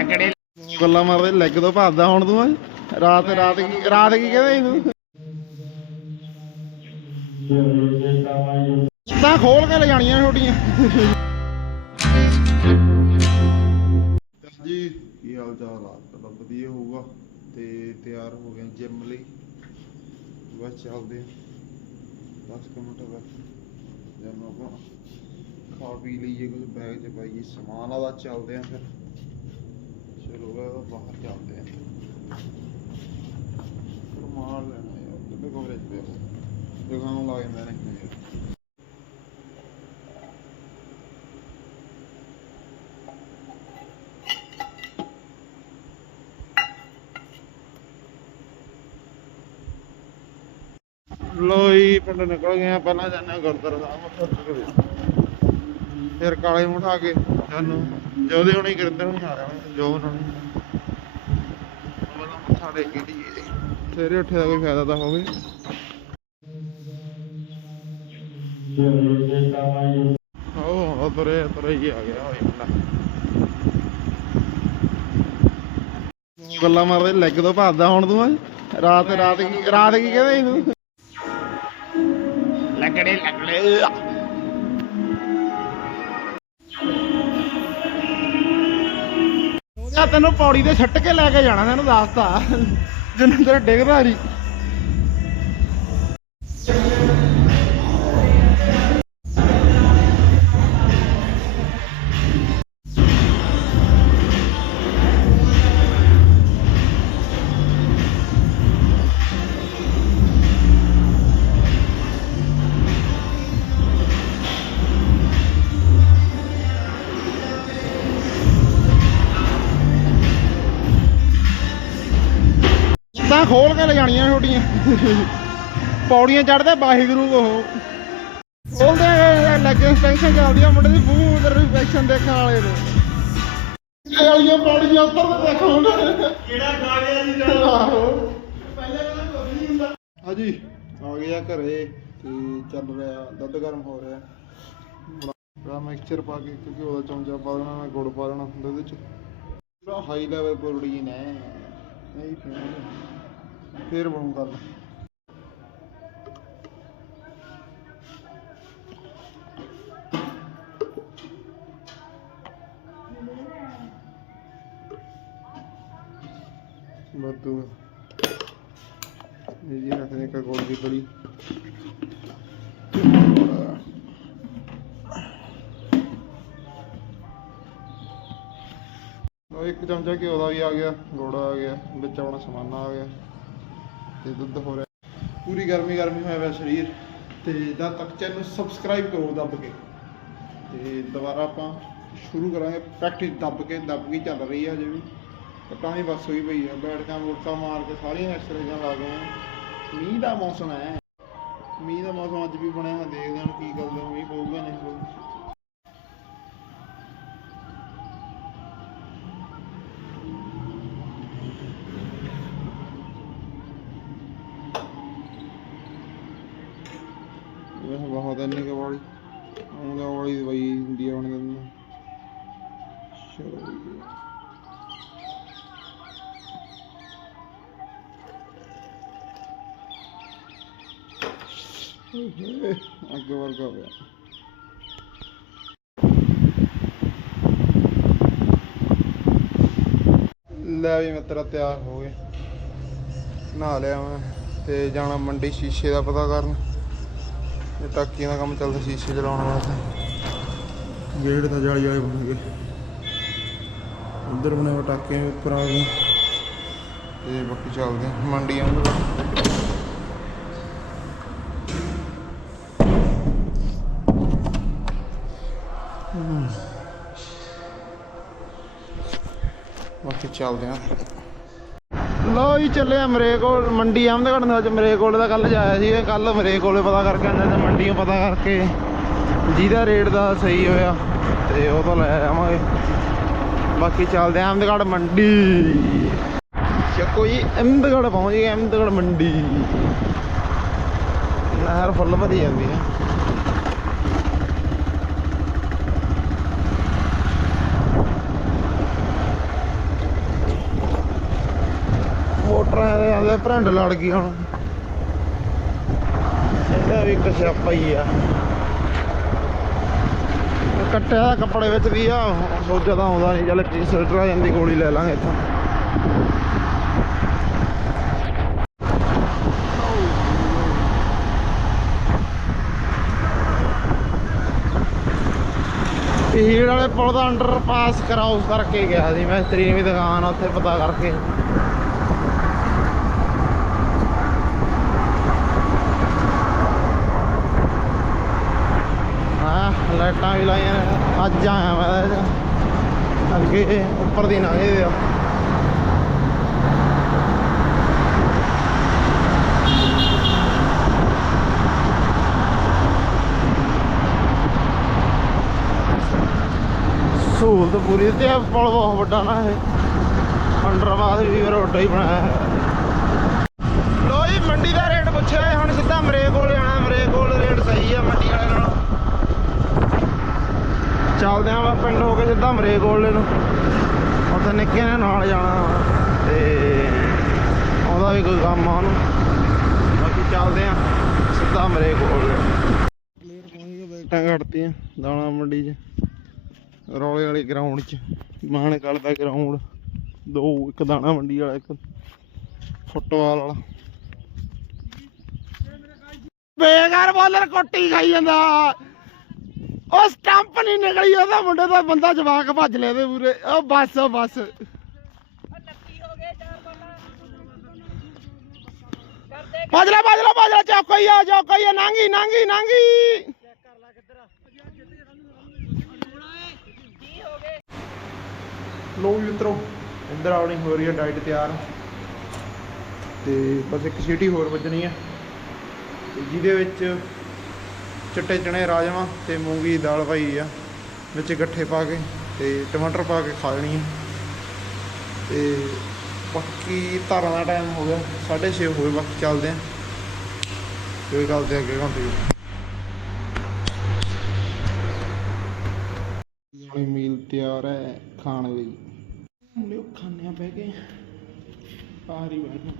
ਲੱਗੜੇ ਗੱਲਾਂ ਮਾਰਦੇ ਲੈਗ ਤੋਂ ਭੱਜਦਾ ਹੁਣ ਤੂੰ ਅੱਜ। ਰਾਤ ਰਾਤ ਕੀ ਰਾਤ ਕੀ ਕਹਿੰਦਾ ਇਹਨੂੰ ਤਾਂ? ਖੋਲ ਕੇ ਲੈ ਜਾਣੀਆਂ ਛੋਟੀਆਂ। ਜੀ ਕੀ ਹਾਲ ਚਾਲ ਆ? ਤੁਹਾਡਾ ਵਧੀਆ ਹੋਊਗਾ? ਤੇ ਤਿਆਰ ਹੋ ਗਏ ਜਿਮ ਲਈ। ਬਸ ਚੱਲਦੇ ਆ। 10 ਕੁ ਮਿੰਟ ਬਸ। ਆਪਾਂ ਖਾ ਪੀ ਲਈਏ ਕੁਝ ਬੈਗ 'ਚ ਪਾਈਏ ਸਮਾਨ ਆਦਾ ਚੱਲਦੇ ਆ ਫਿਰ। ਚਲੋ ਗਾ ਬਾਹਰ ਚੱਲਦੇ ਆ। ਰਮਾਲ ਲੈਣਾ ਯਾਰ ਕਿਤੇ ਕਵਰੇਜ ਪਿਆ ਦੁਕਾਨ ਲਾ ਜਾਂਦਾ ਨੇ ਯਾਰ। ਲੋਈ ਪਿੰਡ ਨਿਕਲ ਗਏ ਆ। ਪਹਿਲਾਂ ਜਾਣਾ ਗੁਰਦੁਆਰਾ ਸਾਹਿਬ ਮੱਥਾ ਟੇਕਦੇ ਫਿਰ ਕਾਲੇ ਨੂੰ ਕੇ ਸਾਨੂੰ ਜੋਦੇ ਹੁਣੀ ਕਰਦੇ ਹੁਣੀ ਆ ਰਹੇ ਜੋ ਉਹਨਾਂ ਨੂੰ ਮੱਥਾ ਟੇਕ ਸਵੇਰੇ ਉੱਠੇ ਦਾ ਕੋਈ ਫਾਇਦਾ ਤਾਂ ਹੋਵੇ। ਉਹ ਉਹ ਤੁਰੇ ਤੁਰੇ ਹੀ ਆ ਗਿਆ ਹੋਈ ਮੁੰਡਾ। ਗੱਲਾਂ ਮਾਰਦੇ ਲੈਗ ਤੋਂ ਭੱਜਦਾ ਹੁਣ ਤੂੰ ਰਾਤ ਰਾਤ ਕੀ ਰਾਤ ਕੀ ਕਹਿੰਦਾ ਇਹਨੂੰ? ਲੱਗੜੇ ਲੱਗੜੇ ਤੈਨੂੰ ਪੌੜੀ ਤੇ ਛੱਟ ਕੇ ਲੈ ਕੇ ਜਾਣਾ ਤੈਨੂੰ ਦੱਸਤਾ। ਜਿੰਨੇ ਤੇਰੇ ਡਿੱਗਦਾ ਨਹੀਂ ਤਾਂ ਖੋਲ ਕੇ ਲੈ ਜਾਣੀਆਂ ਛੋਟੀਆਂ। ਪੌੜੀਆਂ ਚੜਦੇ ਵਾਹਿਗੁਰੂ ਉਹ। ਖੋਲਦੇ ਲੱਗੇ ਇੰਸਪੈਕਸ਼ਨ ਚੱਲਦੀ ਆ ਮੁੰਡੇ ਦੀ ਬੂ ਉਧਰ ਇੰਸਪੈਕਸ਼ਨ ਦੇਖਣ ਵਾਲੇ ਨੂੰ। ਇਹ ਵਾਲੀਆਂ ਪੌੜੀਆਂ ਉੱਤਰ ਤੇ ਦੇਖੋ ਕਿਹੜਾ ਗਾਵਿਆ ਜੀ ਆਹੋ। ਪਹਿਲੇ ਕਹਿੰਦਾ ਕੋਈ ਨਹੀਂ ਹੁੰਦਾ। ਹਾਂਜੀ ਆ ਗਿਆ ਘਰੇ ਤੇ ਚੱਲ ਰਿਹਾ ਦੁੱਧ ਗਰਮ ਹੋ ਰਿਹਾ। ਬੜਾ ਮਿਕਸਚਰ ਪਾ ਕੇ ਕਿਉਂਕਿ ਉਹਦਾ ਚਮਚਾ ਪਾ ਦੇਣਾ ਮੈਂ ਗੁੜ ਪਾ ਦੇਣਾ ਦੁੱਧ ਚ। ਪੂਰਾ ਹਾਈ ਲੈਵਲ ਪ੍ਰੋਟੀਨ ਹੈ। ਨਹੀਂ ਪੀਣਾ ਫੇਰ ਬਣੂ ਗੱਲ। ਬੱਦੂ ਇਹ ਜੀ ਰੱਖਦੇ ਇੱਕ ਗੋਲ ਦੀ ਬੜੀ। ਇੱਕ ਚਮਚਾ ਘਿਓ ਦਾ ਵੀ ਆ ਗਿਆ, ਗੋੜਾ ਆ ਗਿਆ, ਵਿੱਚ ਆਪਣਾ ਸਮਾਨਾ ਆ ਗਿਆ। ਤੇ ਦੁੱਧ ਹੋ ਰਿਹਾ। ਪੂਰੀ ਗਰਮੀ ਗਰਮੀ ਹੋਇਆ ਪਿਆ ਸਰੀਰ। ਤੇ ਜਦ ਤੱਕ ਚੈਨਲ ਨੂੰ ਸਬਸਕ੍ਰਾਈਬ ਕਰੋ ਦੱਬ ਕੇ। ਤੇ ਦੁਬਾਰਾ ਆਪਾਂ ਸ਼ੁਰੂ ਕਰਾਂਗੇ। ਪ੍ਰੈਕਟਿਸ ਦੱਬ ਕੇ ਦੱਬ ਕੇ ਚੱਲ ਰਹੀ ਆ ਅਜੇ ਵੀ। ਤਾਂ ਹੀ ਬਸ ਹੋਈ ਪਈ ਆ। ਬੈਠਕਾਂ ਵੋਟਾਂ ਮਾਰ ਕੇ ਸਾਰੀਆਂ ਐਕਸਰਸਾਈਜ਼ਾਂ ਲਾ ਗਏ ਆ ਮੀਂਹ ਦਾ ਮੌਸਮ ਹੈ। ਮੀਂਹ ਦਾ ਮੌਸਮ ਅੱਜ ਵੀ ਬਣਿਆ। ਹੋਇਆ ਦੇਖਦੇ ਹਾਂ ਕੀ ਕਰਦੇ, ਮੀਂਹ ਪਊਗਾ ਨਹੀਂ ਪਊਗਾ। ਵੈਸੇ ਬਹੁਤ ਇੰਨੀ ਕੁ ਵਾਲੀ। ਆਉਂਦਾ ਵਾਲੀ ਦਵਾਈ ਹੁੰਦੀ ਆ ਹੁਣ ਦਿਨ ਚਲੋ ਜੀ। ਵਰਗਾ ਪਿਆ। ਲੈ ਵੀ ਮਿੱਤਰਾ ਤਿਆਰ ਹੋ ਗਏ ਨਹਾ ਲਿਆ ਮੈਂ ਤੇ ਜਾਣਾ ਮੰਡੀ ਸ਼ੀਸ਼ੇ ਦਾ ਪਤਾ ਕਰਨ। ਇਹ ਟਾਕੀਆਂ ਦਾ ਕੰਮ ਚੱਲਦਾ ਸ਼ੀਸ਼ੇ ਚਲਾਉਣ ਵਾਸਤੇ। ਗੇਟ ਤਾਂ ਜਾਲੀ ਵਾਲੇ ਬਣ ਗਏ। ਉਧਰ ਬਣੇ ਹੋਏ ਟਾਕੇ ਉੱਪਰ ਆ ਗਏ ਤੇ ਬਾਕੀ ਚੱਲਦੇ ਆ ਮੰਡੀ ਆਉਂਦੇ ਬਾਕੀ ਚੱਲਦੇ ਆ। ਲੋ ਜੀ, ਚੱਲੇ ਆ ਮਰੇ ਕੋਲ, ਮੰਡੀ ਅਹਿਮਦਗੜ੍ਹ ਨੂੰ ਅੱਜ ਮਰੇ ਕੋਲ ਦਾ ਕੱਲ ਜਾਇਆ ਸੀ ਕੱਲ ਮਰੇ ਕੋਲੇ ਪਤਾ ਕਰਕੇ ਆਂਦੇ ਤੇ ਮੰਡੀੋਂ ਪਤਾ ਕਰਕੇ ਜਿਹਦਾ ਰੇਟ ਦਾ ਸਹੀ ਹੋਇਆ ਤੇ ਉਹ ਤੋਂ ਲੈ ਆਵਾਂਗੇ। ਬਾਕੀ ਚੱਲਦੇ ਆ ਅਹਿਮਦਗੜ੍ਹ ਮੰਡੀ। ਚੱਕੋ ਜੀ, ਅਹਿਮਦਗੜ੍ਹ ਪਹੁੰਚ ਗਏ, ਅਹਿਮਦਗੜ੍ਹ ਮੰਡੀ। ਨਹਿਰ ਫੁੱਲ ਭਰੀ ਜਾਂਦੀ ਹੈ ਉਹਦੇ ਭਰੰਡ ਲੜ ਗਈ ਹੁਣ। ਇਹਦਾ ਵੀ ਇੱਕ ਹੀ ਆ। ਕੱਟਿਆ ਕੱਪੜੇ ਵਿੱਚ ਵੀ ਆ, ਸੋਚਿਆ ਤਾਂ ਆਉਂਦਾ ਨਹੀਂ ਚੱਲ ਟੀ ਸ਼ਰਟ ਆ ਜਾਂਦੀ, ਗੋਲੀ ਲੈ ਲਾਂਗੇ ਇੱਥੋਂ। ਭੀੜ ਵਾਲੇ ਪੁਲ ਦਾ ਅੰਡਰ ਪਾਸ ਕਰਾਉਸ ਕਰਕੇ ਗਿਆ ਸੀ। ਮੈਂ ਤੇਰੀ ਵੀ ਦੁਕਾਨ ਉੱਥੇ ਪਤਾ ਕਰਕੇ ਹਾਂ ਲਾਈਟਾਂ ਵੀ ਲਾਈਆਂ ਅੱਜ ਆਇਆ ਮੈਂ ਇਹਦੇ ਅੱਗੇ ਉੱਪਰ ਦੀ ਲੰਘੇ ਆ। ਸਹੂਲਤ ਪੂਰੀ ਤੇ ਇਹ ਪੁਲ ਬਹੁਤ ਵੱਡਾ ਨਾ ਇਹ। ਅੰਡਰਵਾਦ ਵੀ ਫਿਰ ਵੱਡਾ ਹੀ ਬਣਾਇਆ ਲੋ ਜੀ, ਮੰਡੀ ਦਾ ਰੇਟ ਪੁੱਛਿਆ ਹੁਣ ਸਿੱਧਾ ਮਰੇ ਕੋਲ ਜਾਣਾ ਮਰੇ ਕੋਲ ਰੇਟ ਸਹੀ ਆ, ਮੰਡੀ ਵਾਲੇ ਚੱਲਦੇ ਆਂ ਪਿੰਡ ਹੋ ਕੇ ਸਿੱਧਾ ਮਰੇ ਕੋਲ ਨੂੰ। ਉੱਥੇ ਨਿੱਕੇ ਨੇ ਨਾਲ ਜਾਣਾ ਤੇ ਉਹਦਾ ਵੀ ਕੋਈ ਕੰਮ ਆ ਉਹਨੂੰ। ਬਾਕੀ ਚੱਲਦੇ ਆਂ ਸਿੱਧਾ ਮਰੇ ਕੋਲ ਕਲੀਅਰ ਪਹੁੰਚ ਗਏ ਬੈਠਾਂ ਘੜਤੀਆਂ ਦਾਣਾ ਮੰਡੀ 'ਚ। ਰੌਲੇ ਵਾਲੀ ਗਰਾਊਂਡ 'ਚ। ਮਾਨ ਕਲ ਦਾ ਗਰਾਊਂਡ ਦੋ, ਇੱਕ ਦਾਣਾ ਮੰਡੀ ਵਾਲਾ, ਇੱਕ ਫੁੱਟਬਾਲ ਵਾਲਾ। ਬੇਕਾਰ ਬਾਲਰ ਕੋਟੀ ਖਾਈ ਜਾਂਦਾ। ਉਹ ਸਟੰਪ ਨਹੀਂ ਨਿਕਲੀ, ਉਹਦਾ ਮੁੰਡੇ ਦਾ ਬੰਦਾ ਜਵਾਕ ਭੱਜ ਲਿਆ ਤੇ ਪੂਰੇ ਉਹ ਬੱਸ ਉਹ ਬੱਸ। ਭੱਜ ਲੈ, ਭੱਜ ਆ ਚੌਕੋ ਆ, ਨਾਂਗੀ ਨਾਂਗੀ ਨਾਂਗੀ। ਲੋ ਮਿੱਤਰੋ, ਇੰਦਰ ਆਉਣੀ ਹੋ ਰਹੀ ਹੈ ਡਾਈਟ ਤਿਆਰ। ਤੇ ਬਸ ਇੱਕ ਸੀਟੀ ਹੋਰ ਵੱਜਣੀ ਹੈ। ਜਿਹਦੇ ਵਿੱਚ ਚਿੱਟੇ ਚਣੇ ਰਾਜਮਾ ਤੇ ਮੂੰਗੀ ਦਾਲ ਪਾਈ ਆ। ਵਿੱਚ ਗੱਠੇ ਪਾ ਕੇ ਤੇ ਟਮਾਟਰ ਪਾ ਕੇ ਖਾ ਲੈਣੀ ਹੈ ਤੇ ਬਾਕੀ ਧਾਰਾਂ ਦਾ ਟਾਈਮ ਹੋ ਗਿਆ 6:30 ਹੋਏ ਬਾਕੀ ਚੱਲਦੇ ਆਂ। ਕੋਈ ਗੱਲ ਤੇ ਅੱਗੇ ਘੰਟੇ ਆਪਣੀ ਮੀਲ ਤਿਆਰ ਹੈ ਖਾਣ ਲਈ। ਲਿਓ ਖਾਣੇ ਆ ਬਹਿ ਕੇ। ਬਾਹਰ ਹੀ ਬੈਠੋ